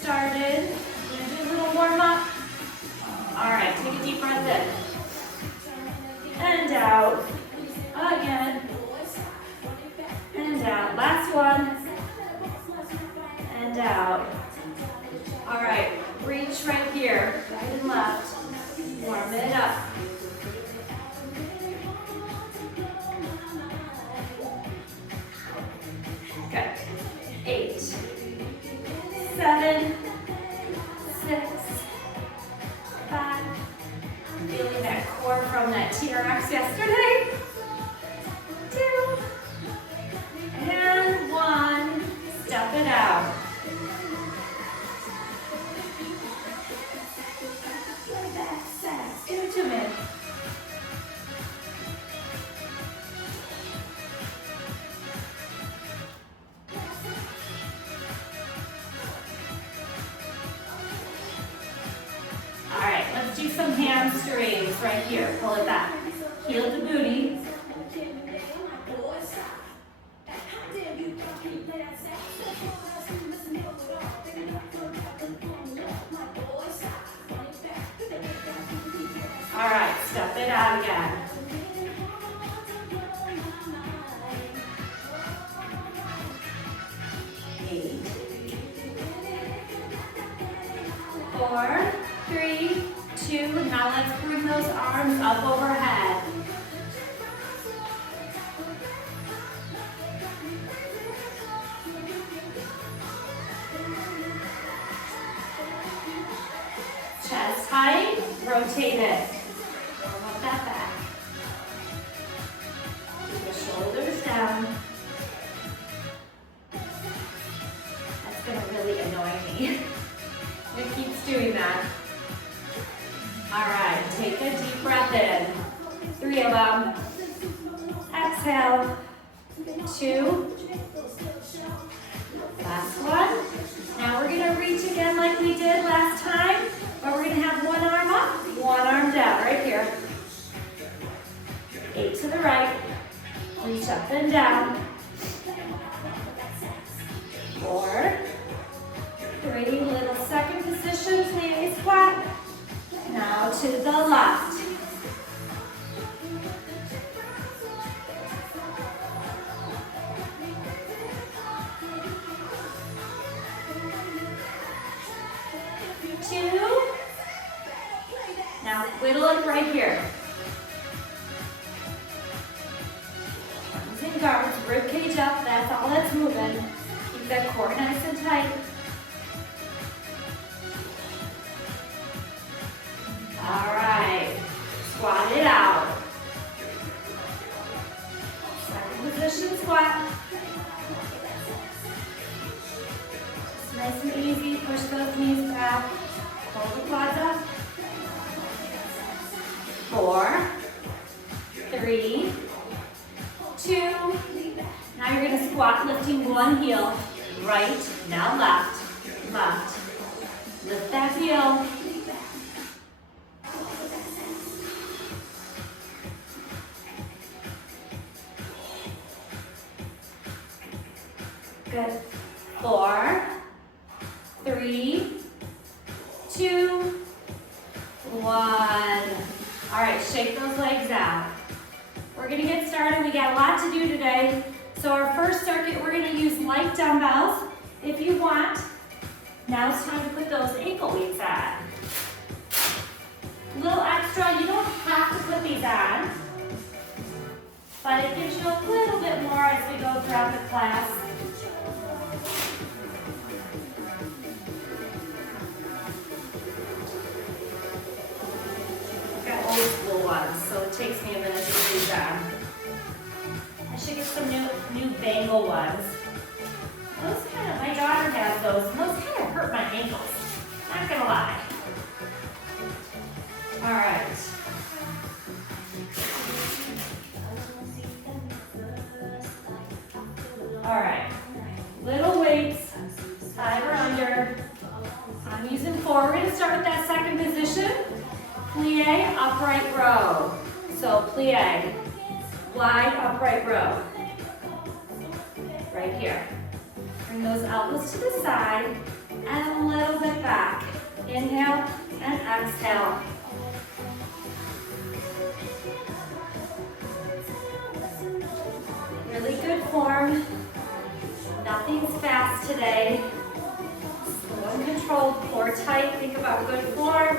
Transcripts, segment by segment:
started. We're gonna do a little warm up. All right, take a deep breath in. And out. Again. And out. Last one. And out. All right, reach right here, right and left. Warm it up. Good. 8, 7, 6, 5. Feeling that core from that TRX yesterday. 2, and 1. Step it out. Give it to me. All right, let's do some hamstrings right here. Pull it back. Heel to booty. All right, step it out again. Eight. 4, 3, 2. Now let's bring those arms up overhead. Chest height, rotate it. Warm up that back. Keep the shoulders down. That's gonna really annoy me. It keeps doing that. All right, take a deep breath in. 3 of them. Exhale. 2. Last one. Now we're gonna reach again like we did last time, but we're gonna have one arm up, one arm down, right here. 8 to the right. Reach up and down. 4, 3, little second position, plie squat. Now to the left. Now whittle it right here. Arms and guards, rib cage up, that's all that's moving. Keep that core nice and tight. All right, squat it out. Second position squat. Just nice and easy, push those knees back. Hold the quads up. 4, 3, 2. Now you're gonna squat, lifting one heel. Right, now left, left. Lift that heel. Good. 4, 3, 2, 1. All right, shake those legs out. We're gonna get started. We got a lot to do today. So our first circuit, we're gonna use light dumbbells if you want. Now it's time to put those ankle weights on. A little extra, you don't have to put these on, but it gives you a little bit more as we go throughout the class. Old school ones, so it takes me a minute to get these on. I should get some new bangle ones. Those kind of, my daughter has those, and those kind of hurt my ankles. Not gonna lie. All right. All right. Little weights, 5 or under. I'm using 4. We're gonna start with that second position. Plie, upright row. So plie, wide upright row. Right here. Bring those elbows to the side and a little bit back. Inhale and exhale. Really good form. Nothing's fast today. Slow and controlled, core tight. Think about good form.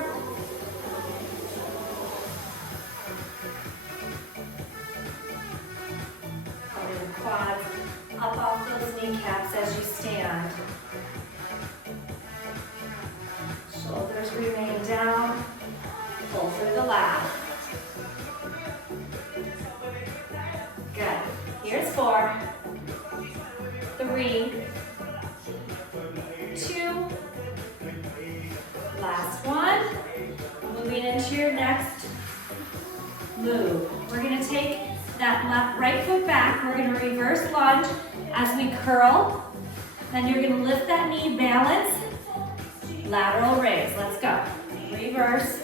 Pull your quads up off those kneecaps as you stand. Shoulders remain down. Pull through the lat. Good. Here's 4, 3, 2, last one. Moving into your next move. We're going to take that right foot back. We're going to reverse lunge as we curl. Then you're going to lift that knee, balance, lateral raise. Let's go. Reverse.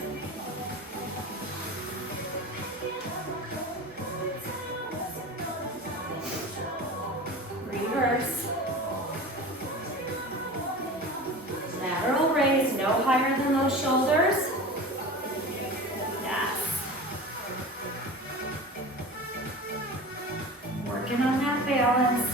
Reverse. Lateral raise, no higher than those shoulders. Yes. Working on that balance.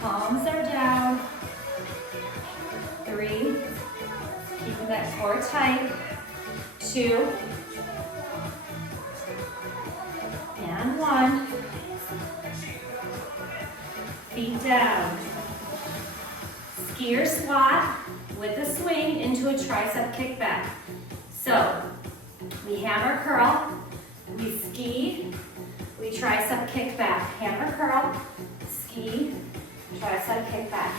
Palms are down. 3, keeping that core tight. 2, and 1. Feet down. Skier squat with a swing into a tricep kickback. So, we hammer curl, we ski, we tricep kickback. Hammer curl, ski, tricep kickback.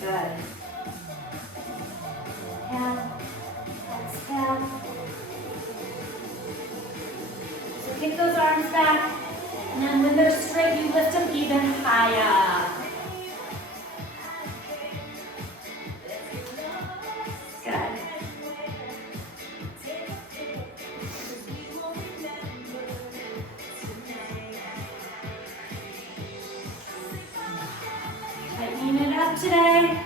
Good. Inhale, exhale. So kick those arms back, and then when they're straight, you lift them even higher. Good. Tightening it up today.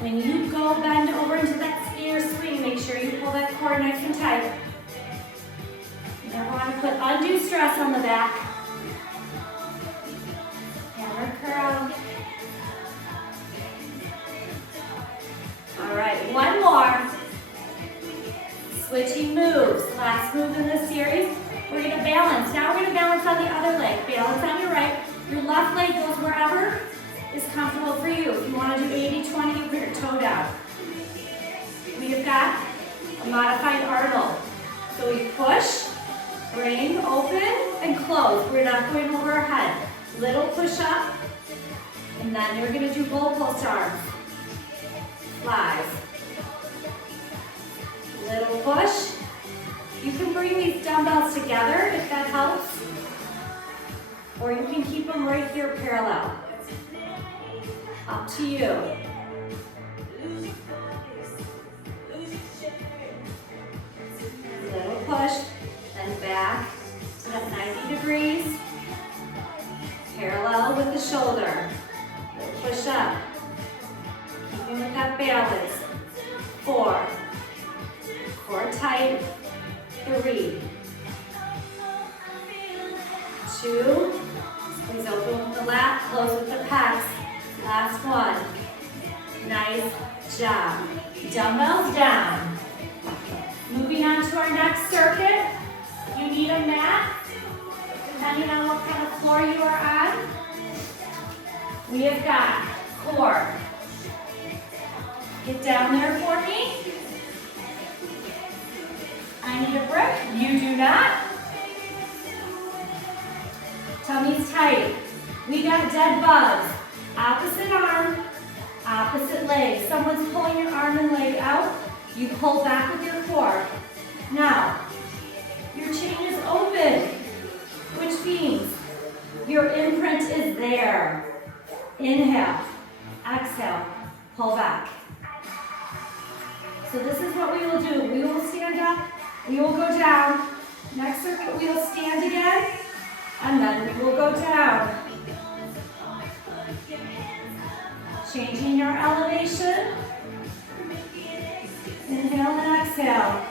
When you go bend over into that skier swing, make sure you pull that core nice and tight. You never want to put undue stress on the back. Hammer curl. All right, one more. Switching moves. Last move in this series. We're going to balance. Now we're going to balance on the other leg. Balance on your right. Your left leg goes wherever is comfortable for you. If you want to do 80-20, you put your toe down. We've got a modified Arnold. So we push, bring, open, and close. We're not going over our head. Little push up, and then you're going to do goalpost arms. Flies. Little push. You can bring these dumbbells together if that helps, or you can keep them right here parallel. Up to you. Little push, then back to that 90 degrees, parallel with the shoulder. Little push up, keeping with that balance. 4, core tight. 3, 2, squeeze open with the lat, close with the pecs. Last one. Nice job. Dumbbells down. Moving on to our next circuit. You need a mat, depending on what kind of floor you are on. We have got core. Get down there for me. I need a brick. You do not. Tummy's tight. We got dead bugs. Opposite arm, Opposite leg. Someone's pulling your arm and leg out. You pull back with your core. Now, your chain is open, which means your imprint is there. Inhale, exhale, pull back. So this is what we will do. We will stand up, we will go down. Next circuit, we will stand again, and then we will go down. Changing your elevation. Inhale and exhale.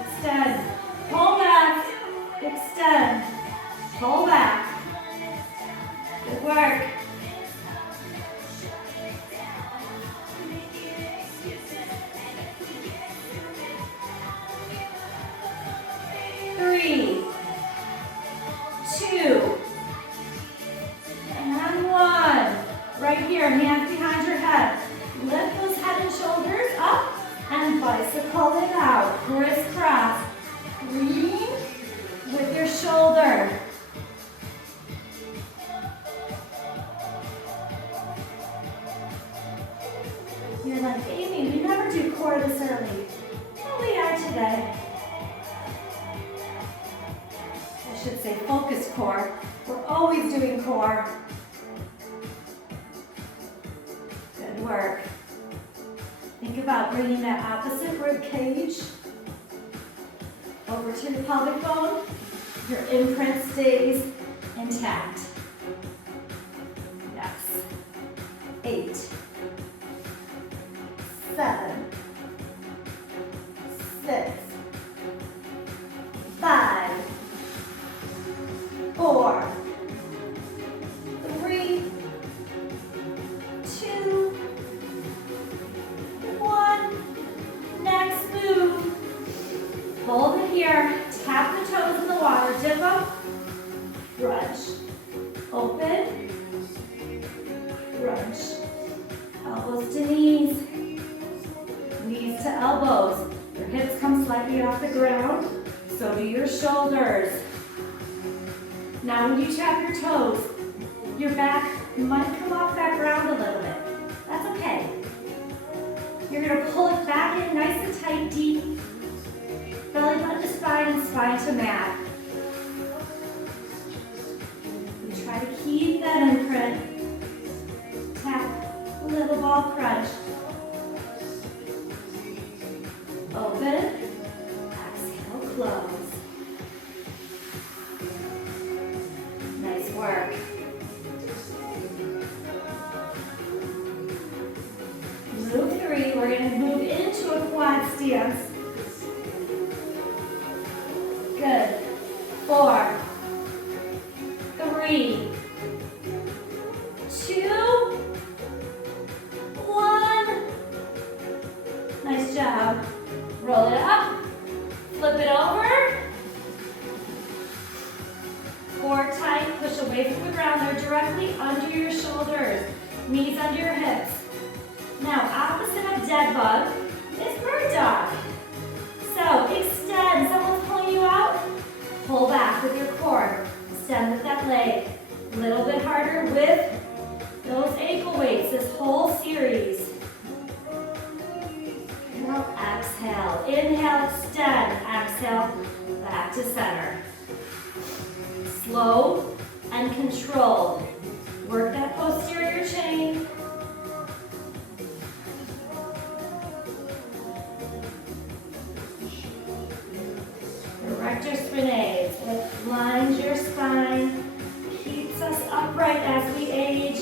Extend, pull back, extend, pull back. Good work. Three, two, and one. Right here, hands behind your head. Lift those head and shoulders up and bicycle it out. Crisscross. Lean with your shoulder. You're like, Amy, we never do core this early. Well, we are today. I should say focus core. We're always doing core. Good work. Think about bringing that opposite rib cage over to the pelvic bone. Your imprint stays intact. Yes. 8, 7, 6, 5, 4, 3, 2, 1. Next move. Hold it here. Tap the toes in the water. Dip up. Crunch. Open. Crunch. Elbows to knees. Knees to elbows. Your hips come slightly off the ground. So do your shoulders. Now when you tap your toes, your back might come off that ground a little bit. That's okay. You're going to pull it back in nice and tight, deep. Belly button to spine and spine to mat. You try to keep that imprint. Tap, little ball crunch. Open, exhale, close. Nice work. Move 3, we're going to move into a quad stance. Good. 4, 3, 2, 1. Nice job. Roll it up, flip it over. Core tight, push away from the ground. They're directly under your shoulders. Knees under your hips. Now, opposite of dead bug is bird dog. So, extend. Someone's pulling you out. Pull back with your core. Extend with that leg. A little bit harder with those ankle weights this whole series. Inhale, exhale. Inhale, extend. Exhale, back to center. Slow and controlled. Work that posterior chain. Erector spinates. It lines your spine, keeps us upright as we age.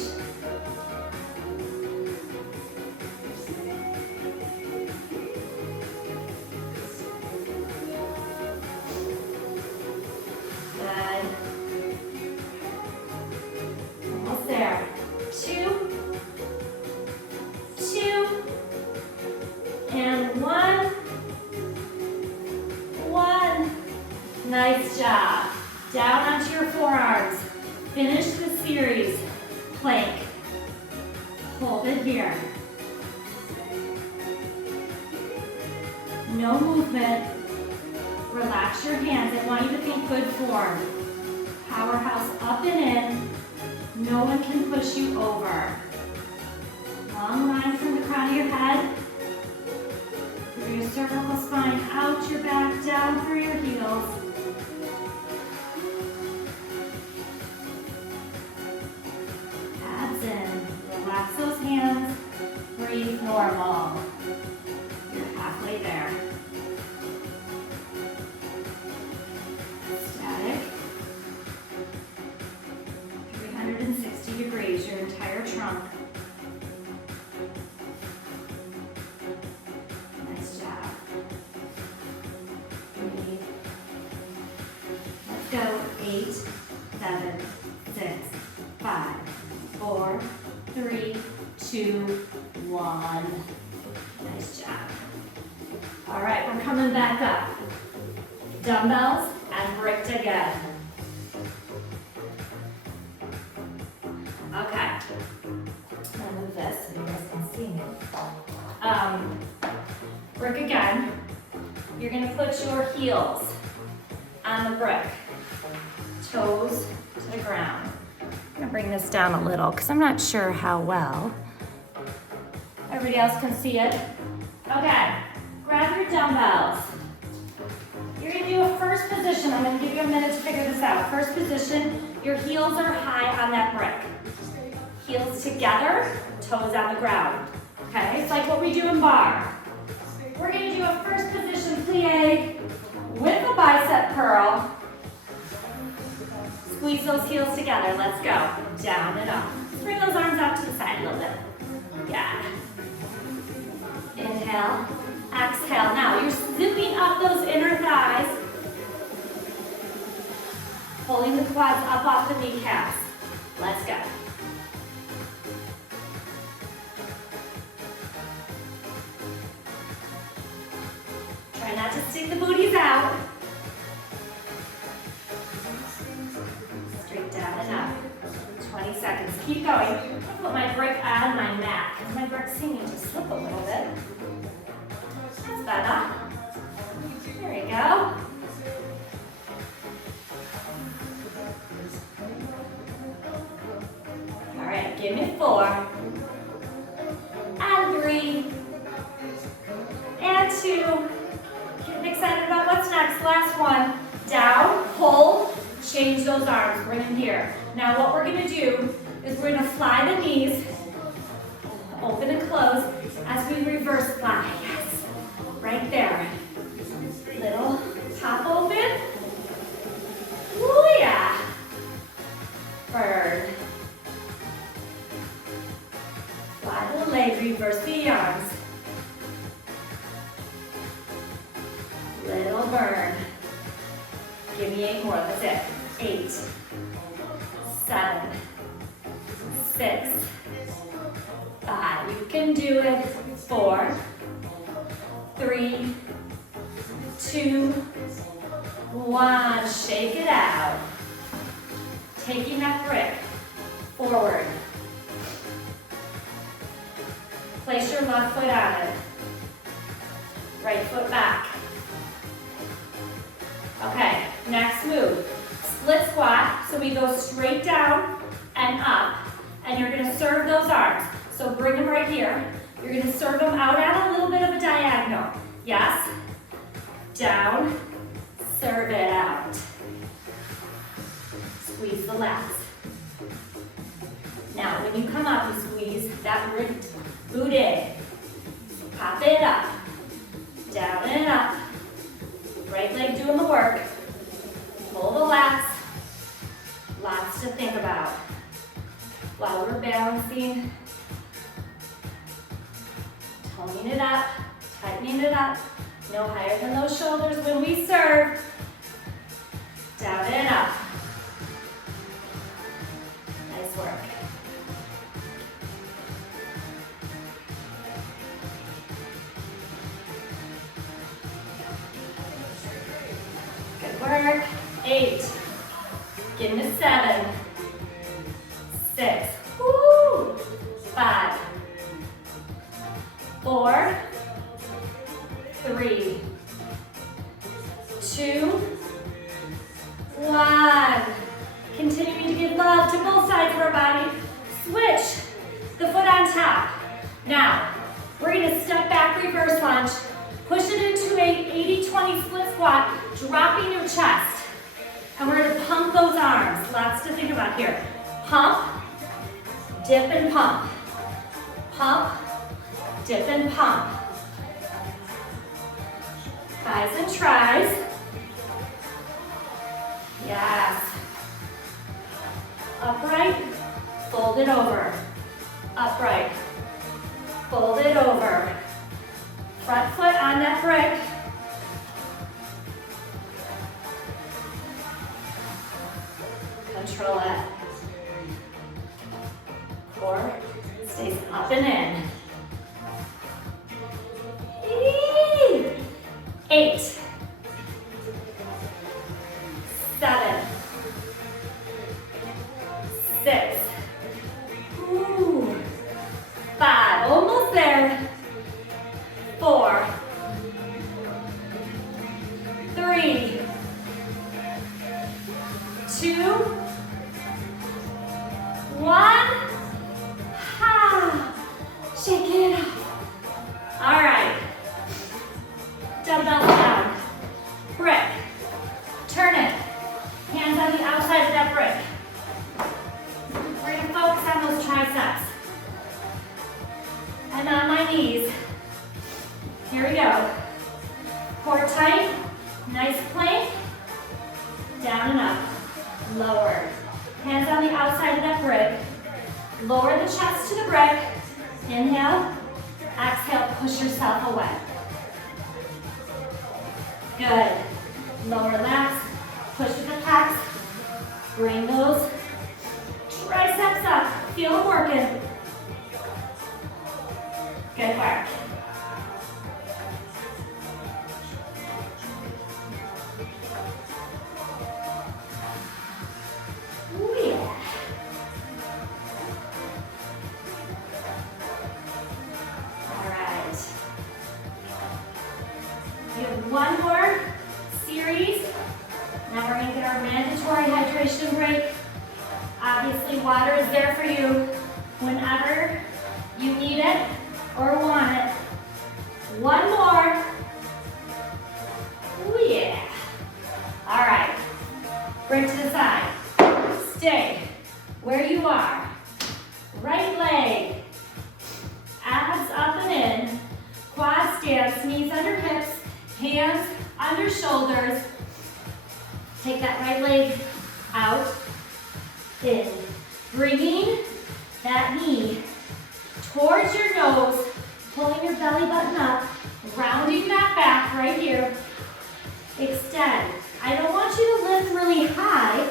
Good. Almost there. 2, 2, and 1. 1. Nice job. Down onto your forearms. Finish the series. Plank. Hold it here. No movement. Relax your hands. I want you to think good form. Powerhouse up and in. No one can push you over. long line from the crown of your head, through your cervical spine, out your back, down through your heels. Abs in. Relax those hands. Breathe normal. You're halfway there. Static. 360 degrees, your entire trunk. Nice job. Breathe. Let's go. 8, 7, 6, 5, 4, 3, 2, 1. Nice job. All right, we're coming back up. Dumbbells and bricked again. Okay. I'll move this so you guys can see me. Brick again. You're gonna put your heels on the brick, toes to the ground. I'm gonna bring this down a little because I'm not sure how well everybody else can see it. Okay, grab your dumbbells. You're gonna do a first position. I'm gonna give you a minute to figure this out. First position, your heels are high on that brick. Heels together, toes on the ground. Okay, it's like what we do in bar. We're gonna do a first position plie with a bicep curl. Squeeze those heels together. Let's go. Down and up. Let's bring those arms out to the side a little bit. Yeah. Inhale. Exhale. Now you're zipping up those inner thighs. Pulling the quads up off the kneecaps. Let's go. Try not to stick the booties out. Straight down and up. 20 seconds. Keep going. I'm gonna put my brick on my mat because my brick's seeming to slip a little bit. That's better. There you go. All right, give me 4. And 3. And 2. Getting excited about what's next. Last one. Down, pull, change those arms. Bring them here. Now what we're gonna do is we're gonna fly the knees, open and close, as we reverse fly. Yes, right there. Little pop open. Ooh, yeah. Bird. Fly the leg, reverse the arms. Little bird. Give me 8 more, that's it. 8, 7, 6, 5. You can do it. 4, 3, 2, 1. Shake it out. Taking that brick forward. Place your left foot on it. Right foot back. Okay, next move. Split squat, so we go straight down and up, and you're gonna serve those arms. So bring them right here. You're gonna serve them out at a little bit of a diagonal. Yes? Down, serve it out. Squeeze the lats. Now, when you come up, you squeeze that boot in. Pop it up, down and up. Right leg doing the work. Pull the lats. Lots to think about. While we're balancing, toning it up, tightening it up. No higher than those shoulders when we serve. Down and up. Nice work. Good work. 8. Give me 7. 6. Woo! 5. 4. 3. 2. 1. Continuing to give love to both sides of our body. Switch the foot on top. Now, we're gonna step back, reverse lunge, push it into a 80-20 split squat, dropping your chest. And we're gonna pump those arms. Lots to think about here. Pump, dip and pump. Pump, dip and pump. Highs and tries. Yes. Upright, fold it over. Upright, fold it over. Front foot on that brick. Control it. Core stays up and in. 8, 7, 6, 5, almost there. 4, 3, 2, 1. Shake it off. All right. Dumbbells down. Brick. Turn it. Hands on the outside of that brick. We're going to focus on those triceps. And on my knees. Here we go. Core tight. Nice plank. Down and up. Lower. Hands on the outside of that brick. Lower the chest to the brick. Inhale. Exhale, push yourself away. Good. Lower legs. Push with the pecs. Bring those triceps up. Feel them working. Good work. Ooh, yeah. All right. We have one more series. Now we're going to get our mandatory hydration break. Obviously, water is there for you whenever you need it or want it. One more. Oh yeah. All right. Bring to the side. Stay where you are. Right leg. Abs up and in. Quad stance, knees under hips, hands under shoulders. Take that right leg out, in. Bringing that knee towards your nose, pulling your belly button up, rounding that back right here. Extend. I don't want you to lift really high.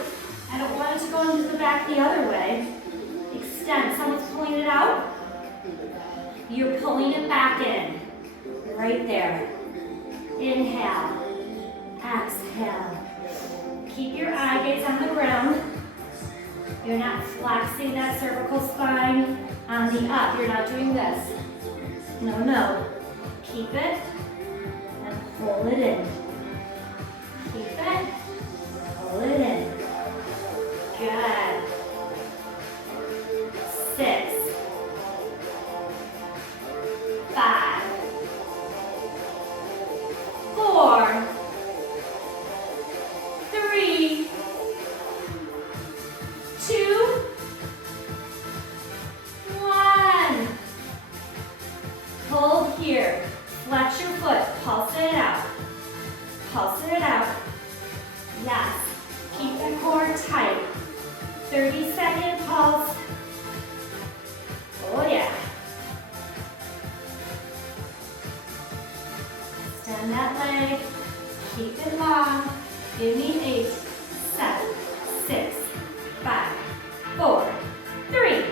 I don't want it to go into the back the other way. Extend. Someone's pulling it out. You're pulling it back in. Right there. Inhale. Exhale. Keep your eye gaze on the ground. You're not flexing that cervical spine on the up. You're not doing this. No, no. Keep it and pull it in. Keep it, pull it in. Good. 6, 5, 4, 3, 2, 1. Hold here. Flex your foot. Pulse it out. Pulse it out. Yes. Keep the core tight. 30-second pulse. Oh yeah. Extend that leg. Keep it long. Give me 8, 7, 6, 5, 4, 3,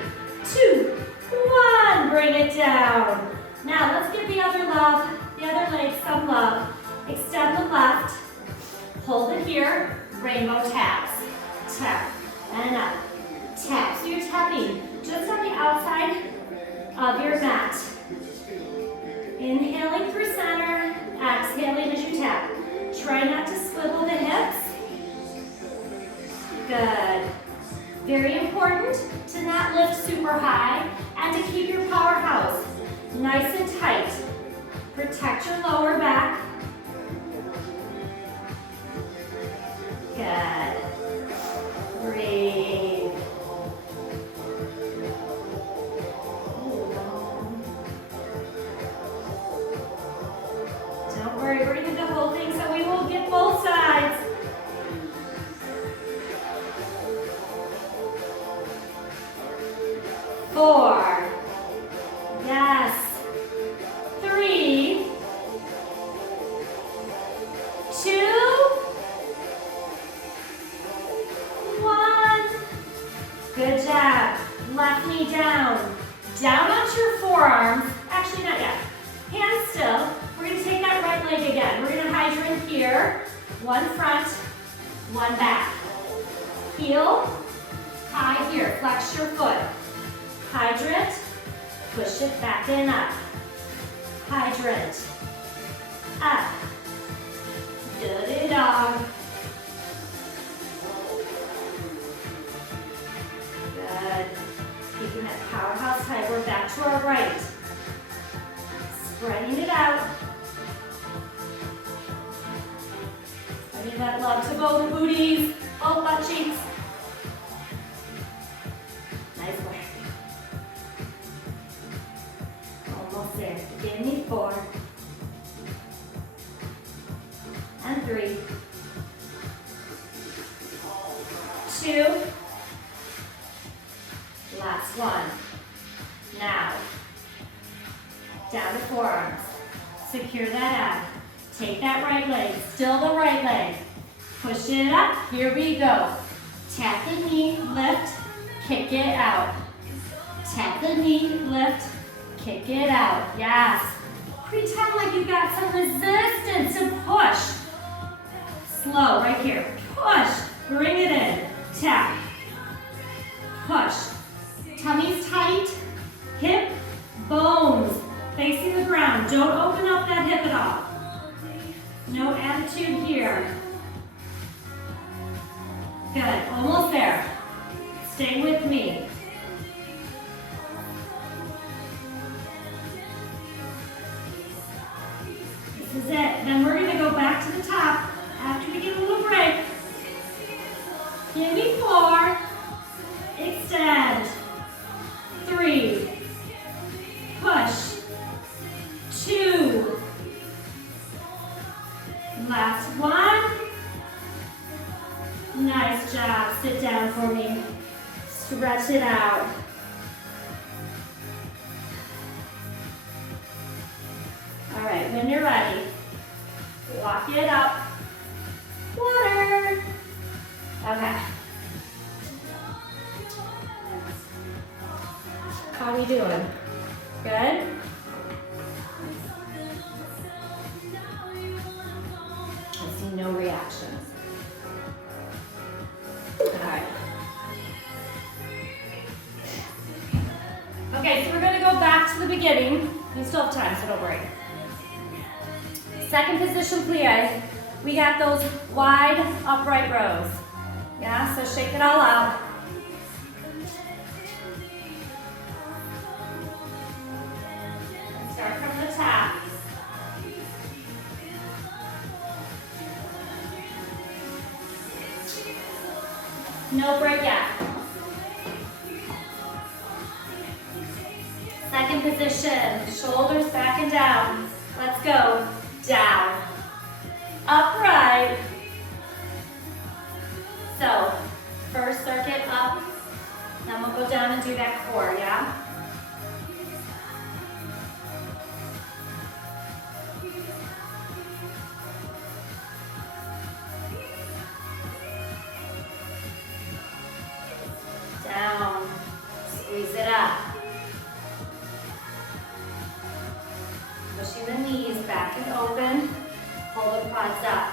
2, 1. Bring it down. Now let's give the other leg some love. Extend the left. Hold it here. Rainbow taps. Tap and up. Tap. So you're tapping just on the outside of your mat. Inhaling through center. Exhaling as you tap. Try not to swivel the hips. Good. Very important to not lift super high and to keep your powerhouse. Nice and tight. Protect your lower back. Good. Breathe. Don't worry, we're going to do the whole thing so we will get both sides. Four. Yes. 3, 2, 1. Good job. Left knee down. Down onto your forearms. Actually, not yet. Hands still. We're going to take that right leg again. We're going to hydrant here. One front, one back. Heel, high here. Flex your foot. Hydrant. Push it back and up. Hydrant. Up. Dirty dog. Good. Keeping that powerhouse tight. We're back to our right. Spreading it out. Spreading that love to both booties, both butt cheeks. Nice work. Almost there. Give me 4. And 3. 2. Last one. Now, down to forearms. Secure that ab. Take that right leg, still the right leg. Push it up, here we go. Tap the knee, lift, kick it out. Tap the knee, lift, kick it out. Yes. Pretend like you got some resistance to push. Slow, right here. Push, bring it in. Tap, push. Tummy's tight, hip, bones facing the ground. Don't open up that hip at all. No attitude here. Good, almost there. Stay with me. This is it. Then we're gonna go back to the top after we get a little break. Give me 4. Extend. 3. Push. 2. Last one. Nice job. Sit down for me. Stretch it out. All right, when you're ready, walk it up. Water. Okay. How are we doing? Good? I see no reactions. All right. Okay, so we're going to go back to the beginning. You still have time, so don't worry. Second position plie. We got those wide upright rows. Yeah, so shake it all out. Start from the top. No break yet. Second position, shoulders back and down. Let's go. Down. Upright. So, first circuit up. Then we'll go down and do that core, yeah? Down. Squeeze it up. Pushing the knees back and open. Pull the quads up.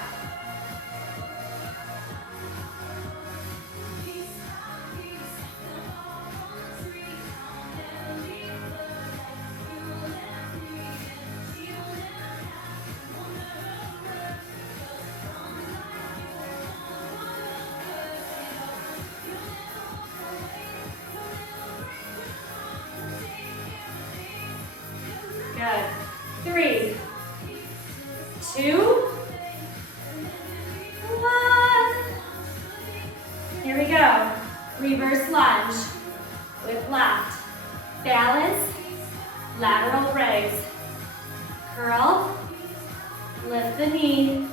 2, 1. Here we go. Reverse lunge with left. Balance, lateral raise. Curl, lift the knee.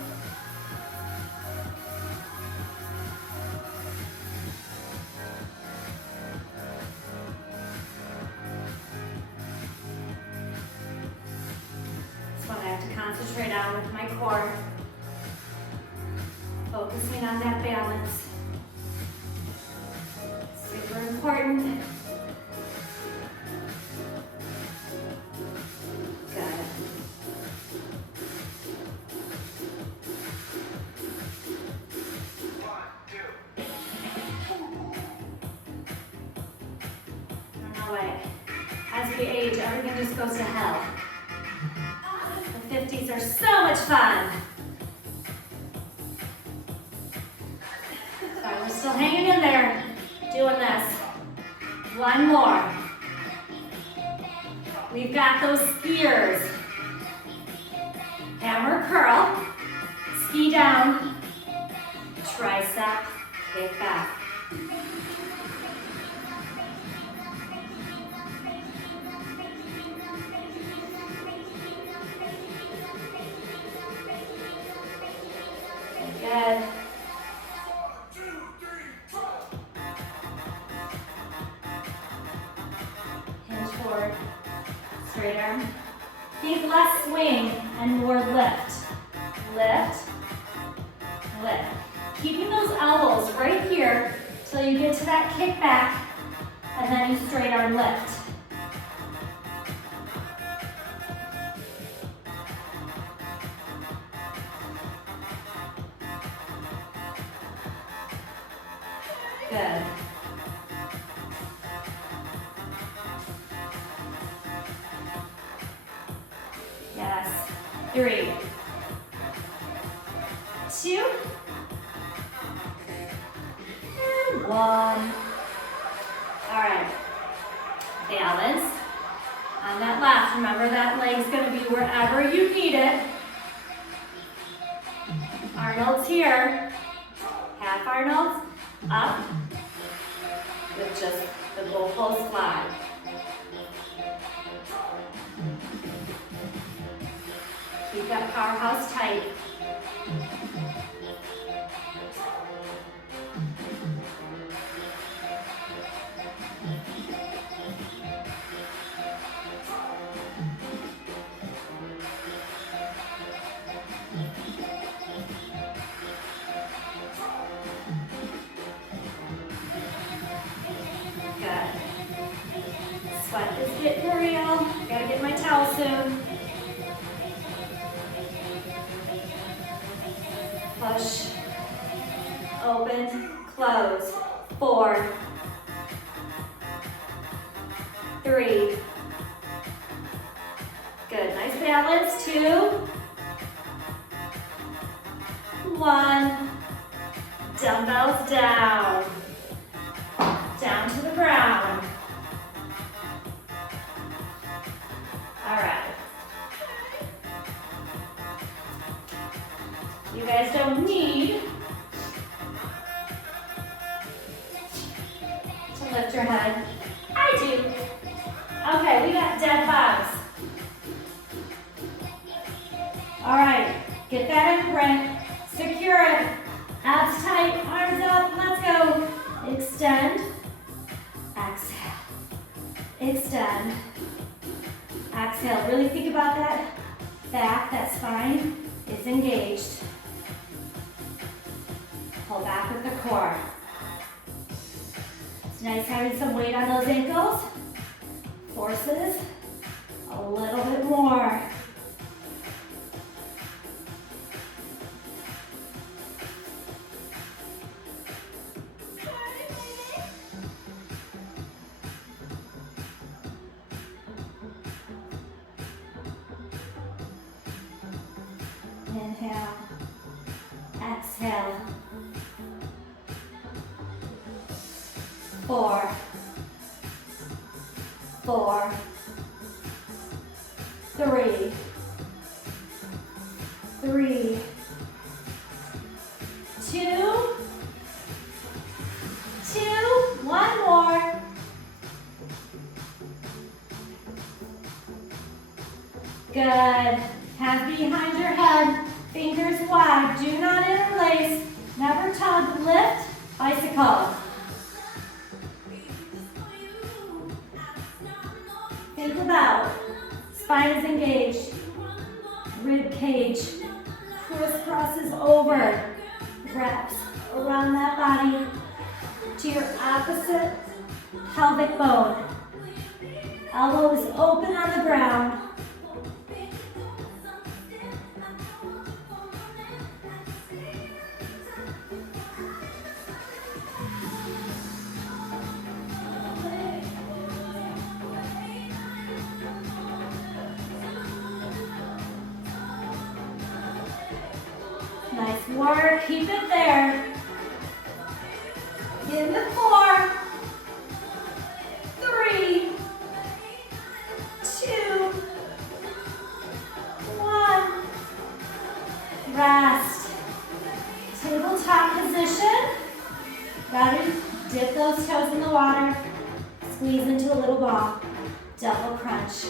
This one I have to concentrate on with my core. Focusing on that balance. Super important. Good. No way. As we age, everything just goes to hell. The 50s are so much fun. But we're still hanging in there, doing this. One more. We've got those skiers. Hammer curl, ski down, tricep, kick back. Good. Hinge forward, straight arm. Think less swing and more lift. Lift, lift. Keeping those elbows right here till you get to that kick back, and then you straight arm lift. Good. Yes. 3, 2, and 1. All right. Balance on that left. Remember that leg's going to be wherever you need it. Arnold's here. Half Arnold's up with just the goalpost slide. Keep that powerhouse tight. Good. Sweat is getting real. Gotta get my towel soon. Push, open, close. 4, 3. Good, nice balance. 2, 1. Dumbbells down. Down to the ground. All right. You guys don't need to lift your head. I do. Okay, we got dead bugs. All right, get that in rank. Secure it. Abs tight, arms up. Let's go. Extend. Exhale. Extend. Exhale. Really think about that back, that spine is engaged. Pull back with the core. It's nice having some weight on those ankles. Forces a little bit more. Inhale, exhale. 4, 4, 3, 3, Good. Hands behind your head, fingers wide. Do not interlace. Never tug. Lift, bicycle. Think about spine is engaged, rib cage crisscrosses over, wraps around that body to your opposite pelvic bone. Elbows open on the ground. Nice work, keep it there. In the 4, 3, 2, 1. Rest. Tabletop position. Ready? Dip those toes in the water. Squeeze into a little ball. Double crunch.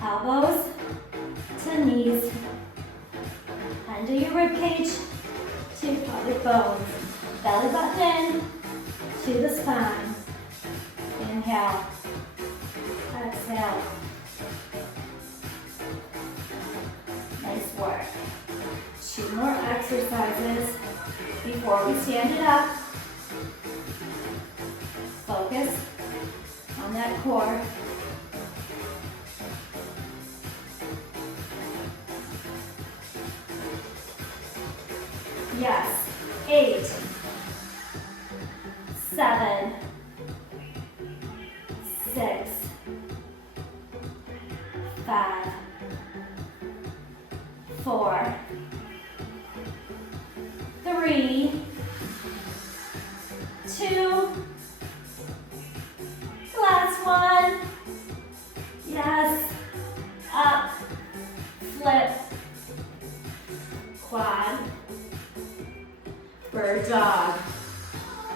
Elbows to knees. Under your rib cage to pelvic bones. Belly button in to the spine. Inhale. Exhale. Nice work. 2 more exercises before we stand it up. Focus on that core. Yes. 8, 7, 6, 5, 4, 3, 2, last one. Yes. Up, flip, quad, bird dog.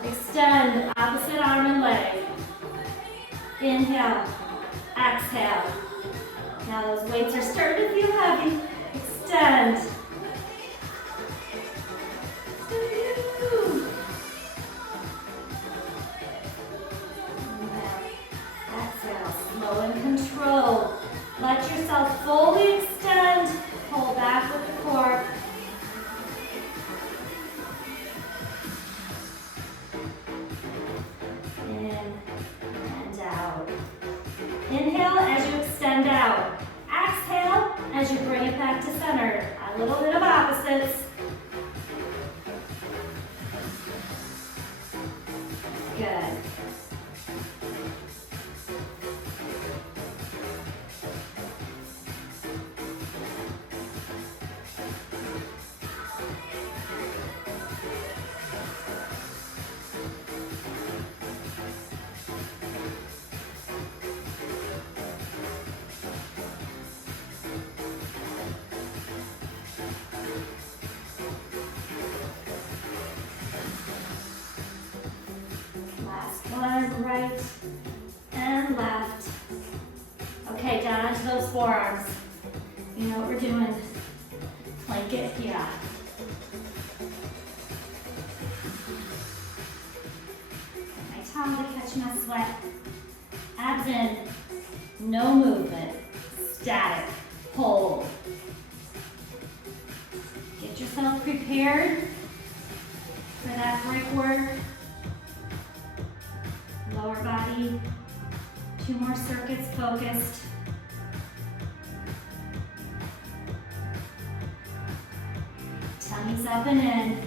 Extend opposite arm and leg. Inhale, exhale. Now those weights are starting to feel heavy. Extend. Inhale, exhale, slow and controlled. Let yourself fully extend. Pull back with the core. Inhale as you extend out. Exhale as you bring it back to center. A little bit of opposites. Good. Right and left. Okay, down onto those forearms. You know what we're doing. Plank it, yeah. My towel to catch my sweat. Abs in. No movement. Static. Hold. Get yourself prepared for that break work. Lower body, 2 more circuits focused. Tummy's up and in.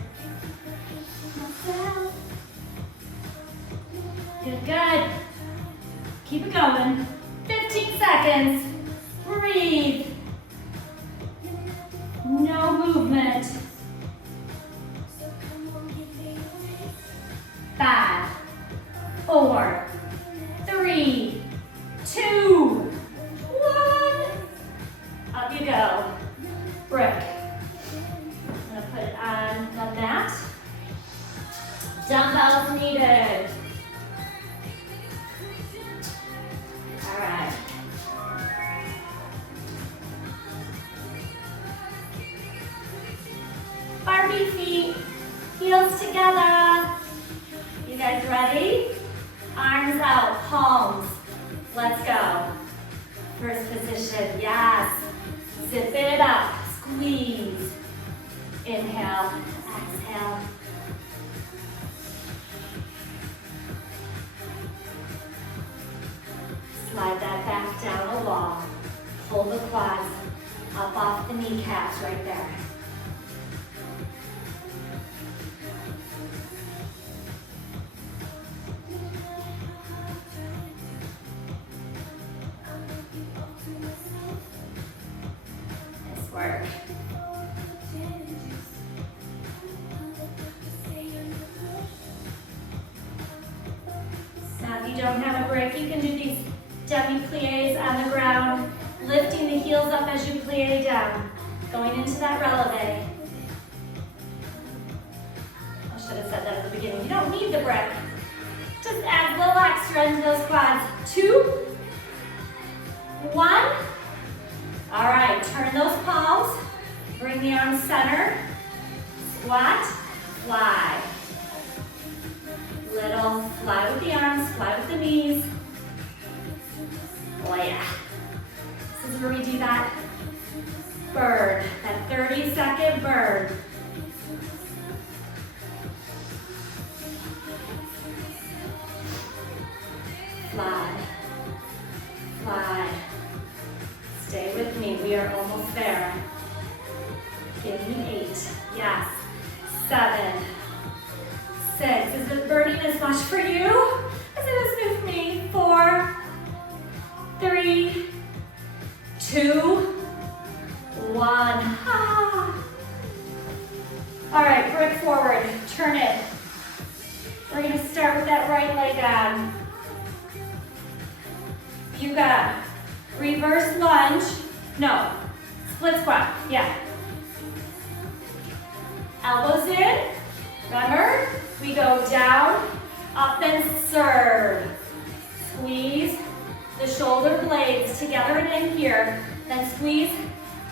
Good, good. Keep it going. 15 seconds. Breathe. No movement. 5, 4, 3, 2, 1. Up you go. Brick. I'm gonna put it on the mat. Dumbbells needed. All right. 30 feet, heels together. You guys ready? Arms out, palms. Let's go. First position, yes. Zip it up, squeeze. Inhale, exhale. Slide that back down a wall. Hold the quads up off the kneecaps right there. Nice work. Now if you don't have a break, you can do these demi-plies on the ground, lifting the heels up as you plie down, going into that releve. I should have said that at the beginning. You don't need the break. Just add a little extra into those quads. 2, 1. All right, turn those palms. Bring the arms center. Squat, fly. Little fly with the arms, fly with the knees. Oh yeah. This is where we do that bird, that 30-second bird. Fly, fly. Stay with me, we are almost there. Give me 8, yes. 7, 6, is it burning as much for you as it is with me? 4, 3, 2, 1. Ah. All right, brick forward, turn it. We're gonna start with that right leg on. You got reverse lunge, no, split squat, yeah. Elbows in, remember? We go down, up and serve. Squeeze the shoulder blades together and in here. Then squeeze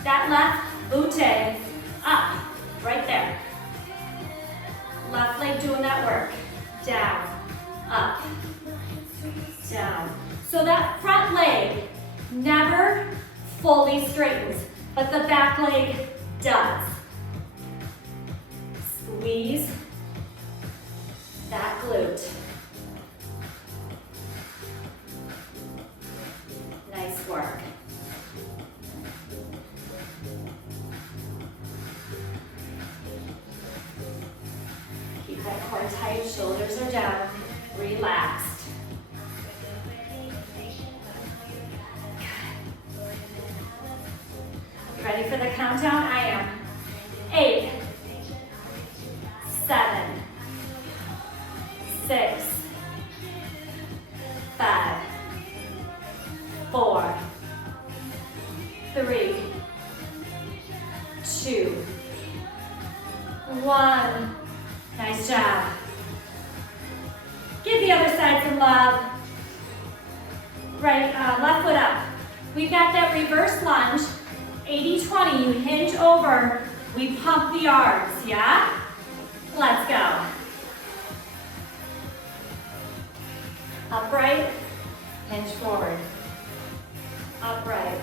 that left bootay up, right there. Left leg doing that work. Down, up, down. So that front leg never fully straightens, but the back leg does. Squeeze that glute. Nice work. Keep that core tight, shoulders are down, relaxed. Ready for the countdown? I am. 8, 7, 6, 5, 4, 3, 2, 1. Nice job. Give the other side some love. Right, left foot up. We've got that reverse lunge. 80-20, you hinge over, we pump the arms, yeah? Let's go. Upright, hinge forward. Upright,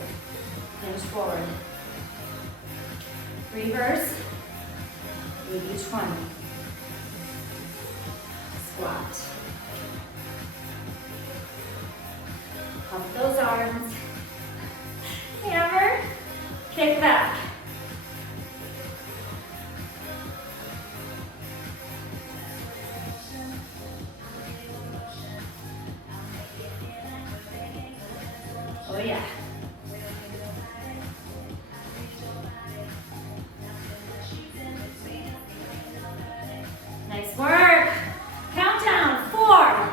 hinge forward. Reverse, 80-20. Squat. Pump those arms. Hammer. Kick back. Oh yeah. Nice work. Countdown. 4,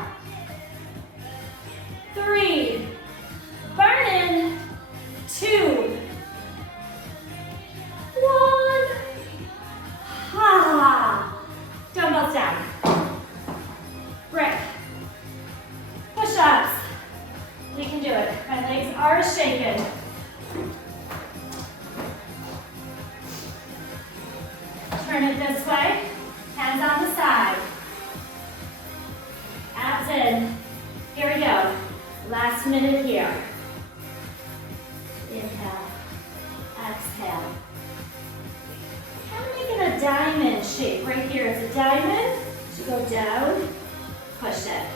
3, burn in, 2, Go down, push it.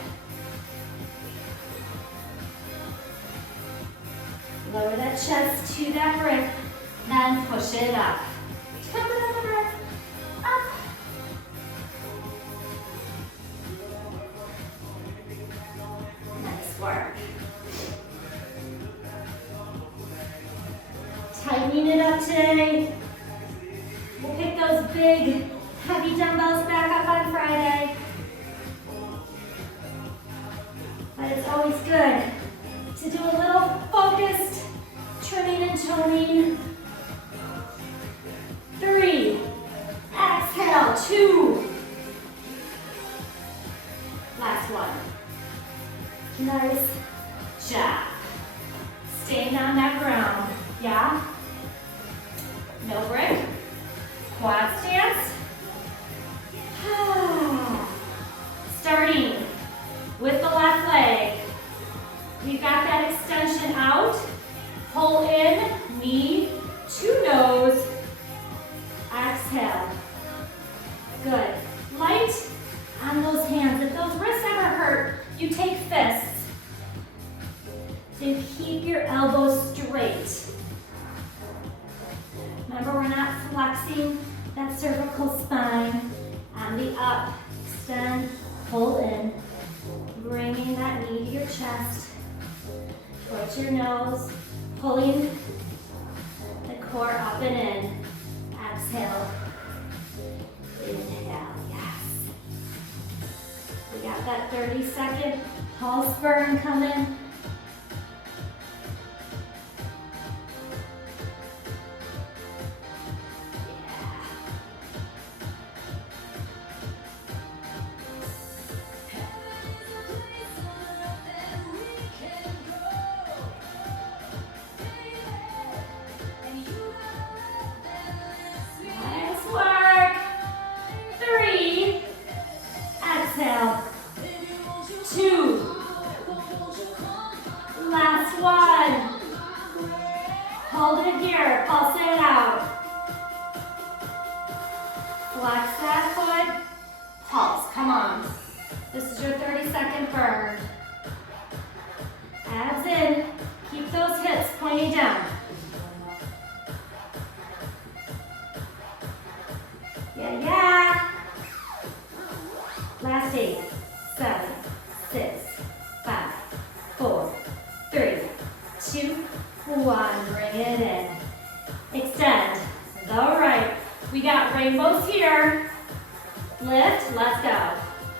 Lower that chest to that brick, then push it up. Come on the brick, up. Nice work. Tightening it up today. We'll pick those big, heavy dumbbells back up on Friday. But it's always good to do a little focused trimming and toning. 3, exhale, 2. Last one. Nice job. Staying on that ground, yeah? No break. Quad stance. Starting with the left leg. We've got that extension out. Pull in, knee to nose. Exhale. Good. Light on those hands. If those wrists ever hurt, you take fists. So keep your elbows straight. Remember, we're not flexing that cervical spine. On the up, extend, pull in. Bringing that knee to your chest. Towards your nose. Pulling the core up and in. Exhale. Inhale. Yes. We got that 30-second pulse burn coming. Last 8, 7, 6, 5, 4, 3, 2, 1. Bring it in. Extend the right. We got rainbows here. Lift, let's go.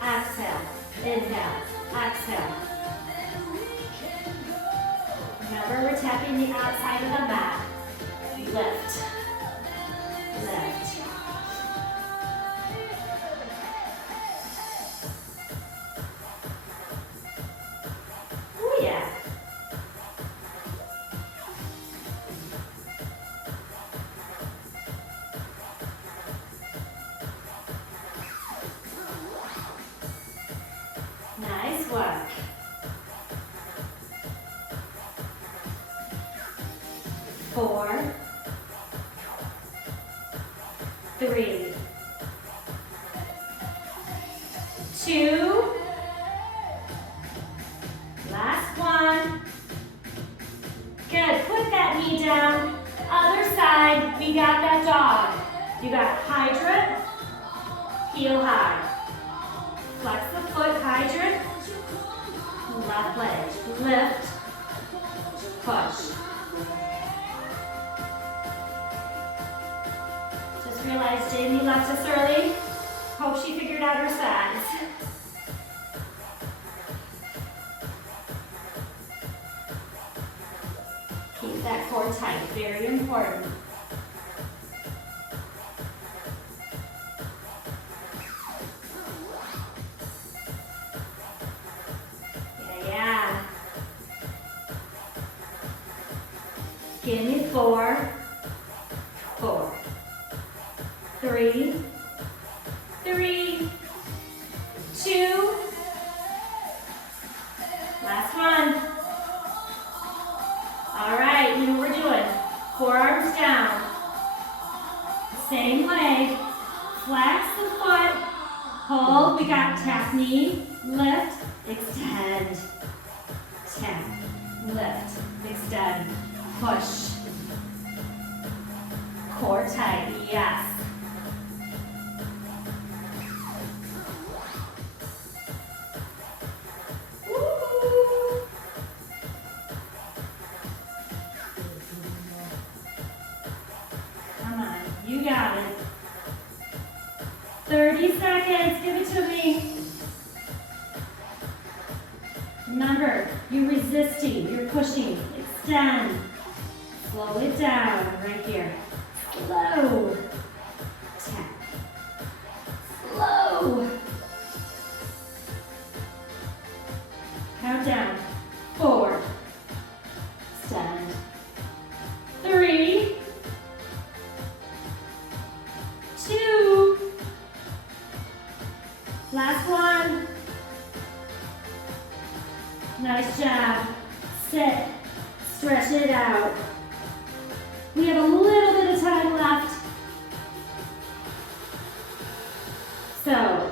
Exhale, inhale, exhale. Remember, we're tapping the outside of the mat. Lift, lift. Oh yeah. Nice work. Four, 3, 2, last one. Good, put that knee down. Other side, we got that dog. You got hydrant, heel high. Flex the foot, hydrant, left leg, lift, push. Just realized Jamie left us early. Hope she figured out her size. Keep that core tight, very important. Yeah. Give me 4, 4, 3, 3, 2, last one. All right, you know what we're doing. Forearms down. Same leg. Flex the foot. Hold, we got tap knee, lift, extend. Tap, lift, extend, push. Core tight, yes. Woo. Come on, you got it. 30 seconds, give it to me. Remember, you're resisting, you're pushing, extend. Slow it down right here. Slow. Tap. Slow. Count down. 4. Stand. 3. 2. Last one. Nice job. Sit. Stretch it out. We have a little bit of time left. So,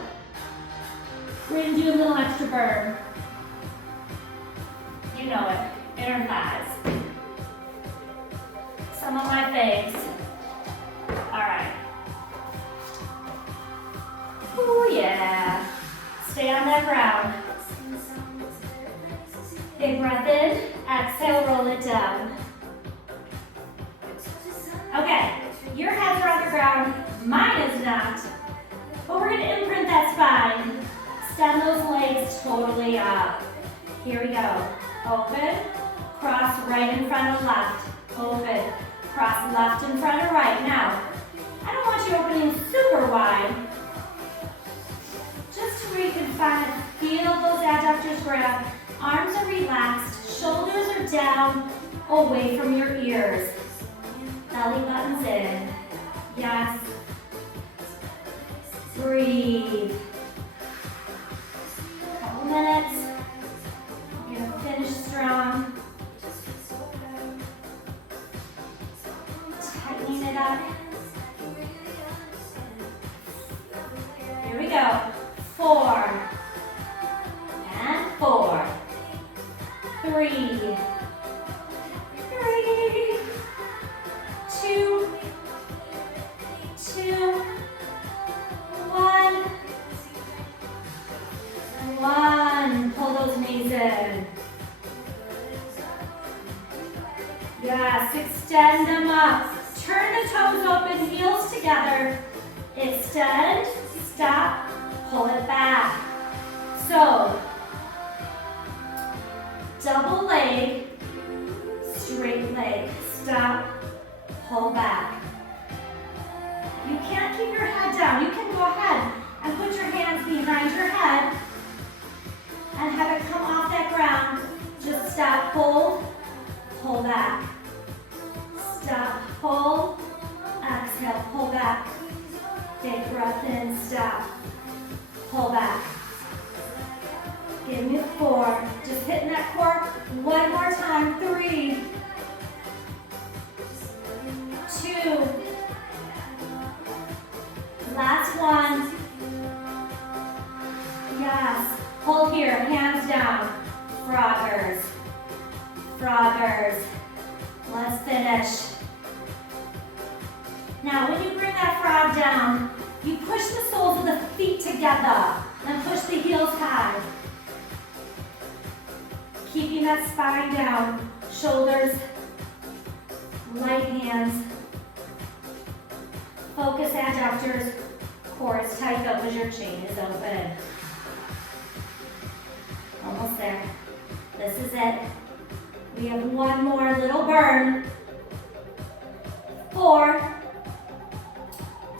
we're gonna do a little extra burn. You know it, inner thighs. Some of my faves. All right. Oh yeah. Stay on that ground. Big breath in, exhale, roll it down. Okay, your heads are on the ground, mine is not. But we're gonna imprint that spine. Extend those legs totally up. Here we go. Open, cross right in front of left. Open, cross left in front of right. Now, I don't want you opening super wide. Just to where you can find it. Feel those adductors grab. Arms are relaxed, shoulders are down, away from your ears. Belly buttons in. Yes. Breathe. Couple minutes. You're gonna finish strong. Tightening it up. Here we go. 4. And 4. 3. 3. 2. 2. 1. 1. Pull those knees in. Yes, extend them up. Turn the toes open, heels together. Extend, stop, pull it back. So, double leg, straight leg. Stop, pull back. You can't keep your head down. You can go ahead and put your hands behind your head and have it come off that ground. Just stop, hold, pull back. Stop, hold, exhale, pull back. Big breath in, stop, pull back. Give me 4. Just hitting that core one more time. 3, 2. Last one. Yes. Hold here, hands down. Froggers. Froggers. Let's finish. Now, when you bring that frog down, you push the soles of the feet together and push the heels high. Keeping that spine down, shoulders, light hands. Focus adductors, core is tight though because your chain is open. Almost there. This is it. We have one more little burn. 4,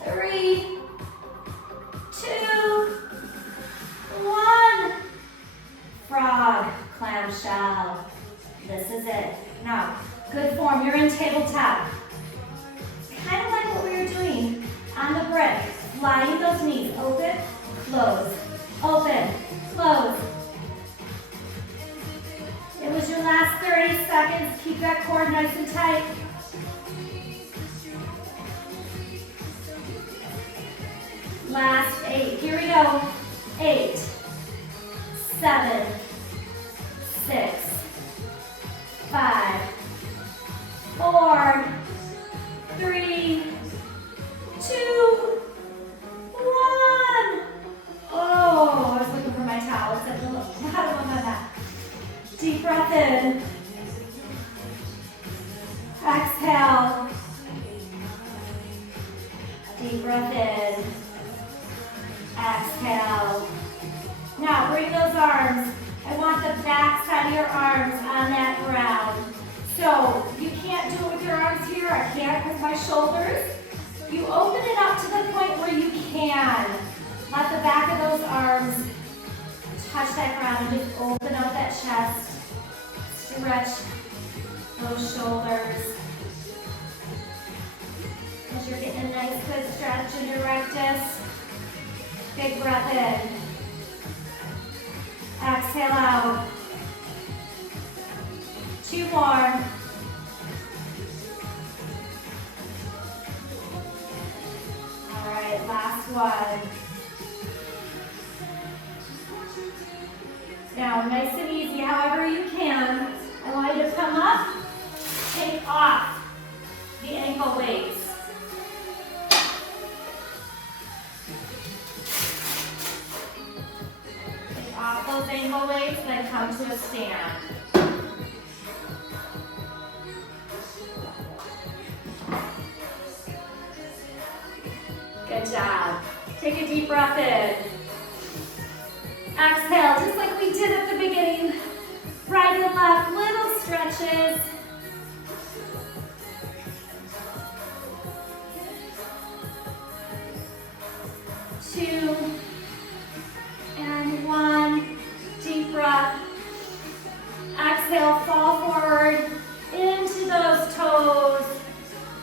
3, 2, 1. Frog, clamshell. This is it. Now, good form. You're in tabletop. Kind of like what we were doing on the brick. Flying those knees. Open, close. Open, close. It was your last 30 seconds. Keep that core nice and tight. Last 8. here we go. 8, 7, 6, 5, 4, 3, 2, 1. Oh, I was looking for my towel. It's at the bottom of my mat. Deep breath in. Exhale. Deep breath in. Exhale. Now bring those arms. I want the back side of your arms on that ground. So you can't do it with your arms here. I can't with my shoulders. You open it up to the point where you can. Let the back of those arms touch that ground and just open up that chest. Stretch those shoulders. As you're getting a nice good stretch in your rectus. Big breath in. Exhale out. 2 more. All right, last one. Now, nice and easy, however you can. I want you to come up, take off the ankle weights. Take off those ankle weights and then come to a stand. Good job. Take a deep breath in. Exhale, just like we did at the beginning. Right and left, little stretches. Two and 1. Deep breath. Exhale, fall forward into those toes.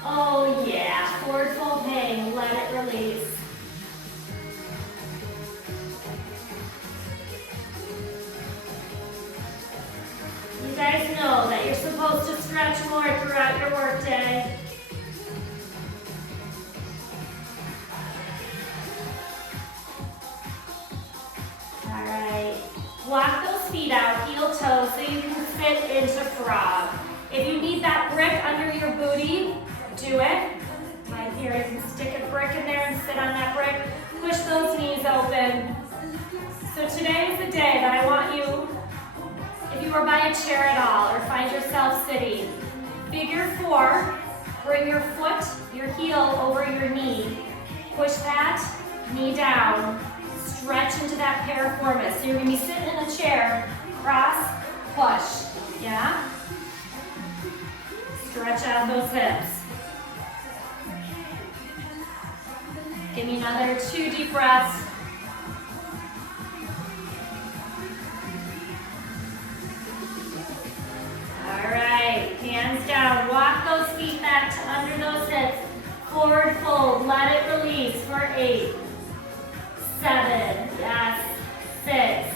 Oh yeah, forward fold hang, let it release. You guys know that you're supposed to stretch more throughout your workday. All right, walk those feet out, heel toe, so you can fit into frog. If you need that brick under your booty, do it. Right here, you can stick a brick in there and sit on that brick. Push those knees open. So today is the day that I want you, if you are by a chair at all or find yourself sitting, figure 4, bring your foot, your heel over your knee. Push that knee down. Stretch into that piriformis. So you're going to be sitting in a chair, cross, push. Yeah? Stretch out those hips. Give me another 2 deep breaths. All right, hands down. Walk those feet back to under those hips. Forward fold, let it release for 8, 7, yes, 6,